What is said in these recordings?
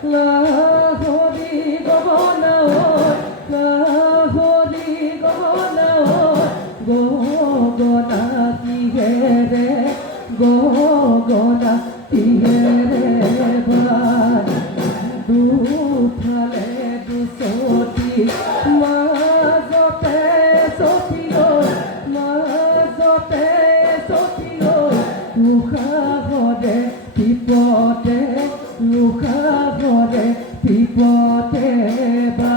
লাহৰি গগনা লাহৰি গগনা গগনা কিহেৰে গগনা কিহেৰে ভাই দুফালে দুচতি মাজতে চতিও লুকাঘৰে বিপদে লুকাঘৰে বিপদে বা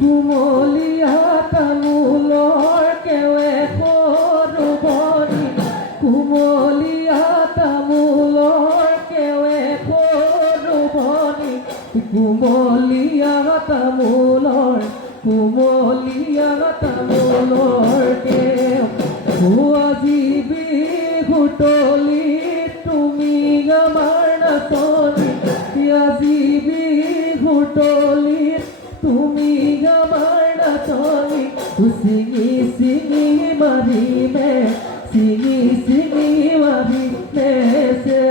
কুমলীয়া তামোলৰ কেৱে সৰু বনি কুমলীয়া তামোলৰ কেৱে সৰু বনি কুমলীয়া তামোলৰ আজি বিহুতলি তুমি আমাৰ নাচনি আজি বিহুতলি তুমি আমার নাচনি সিঙি সিঙি মারিমে সিঙি সিঙি মারিমে সে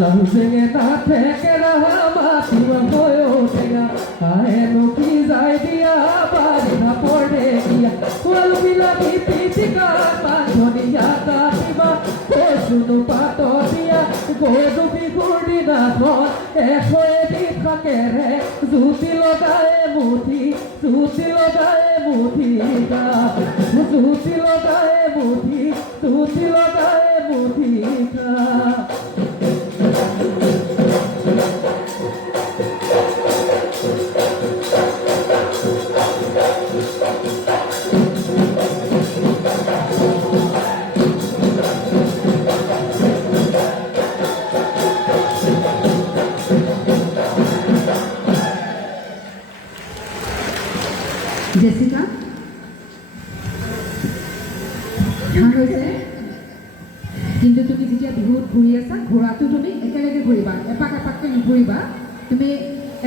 লাউজেঙে না থেকে মাতুয়া হয়ে ওঠেগা আহেনো কি যাই দিয়া বাড়িনা পড়ে গিয়া ওয়াল বিলাবি পিতিকা বাঁধনিয়া কাটিবা শুনু পাত দিয়া গদুবি গুড়ি না ঘর এখয়ে দি থাকে রে জুতি লগায় মুঠি জুতি লগায় মুঠি গা জুতি লগায় মুঠি জুতি লগায় মুঠি গা জেসিকা ধান হয়েছে কিন্তু তুমি যেতিয়া বিহুত ঘূৰি আছা ঘূৰাটো তুমি একেলগে ঘূৰিবা এপাক এপাককৈ নুঘূৰিবা তুমি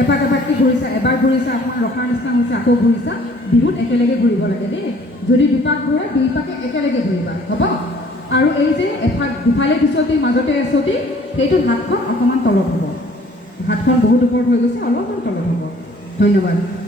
এপাক এপাককৈ ঘূৰিছা এবাৰ ঘূৰিছা অকণমান ৰখাৰ নিচিনা হৈছে আকৌ ঘূৰিছা বিহুত একেলগে ঘূৰিব লাগে দেই যদি দুপাক ঘূৰে দুইপাকে একেলগে ঘূৰিবা হ'ব আৰু এই যে এফাক দুফালে পিছতেই মাজতে এচতি সেইটো হাতখন অকণমান তলত হ'ব হাতখন বহুত ওপৰত হৈ গৈছে অলপমান তলত হ'ব ধন্যবাদ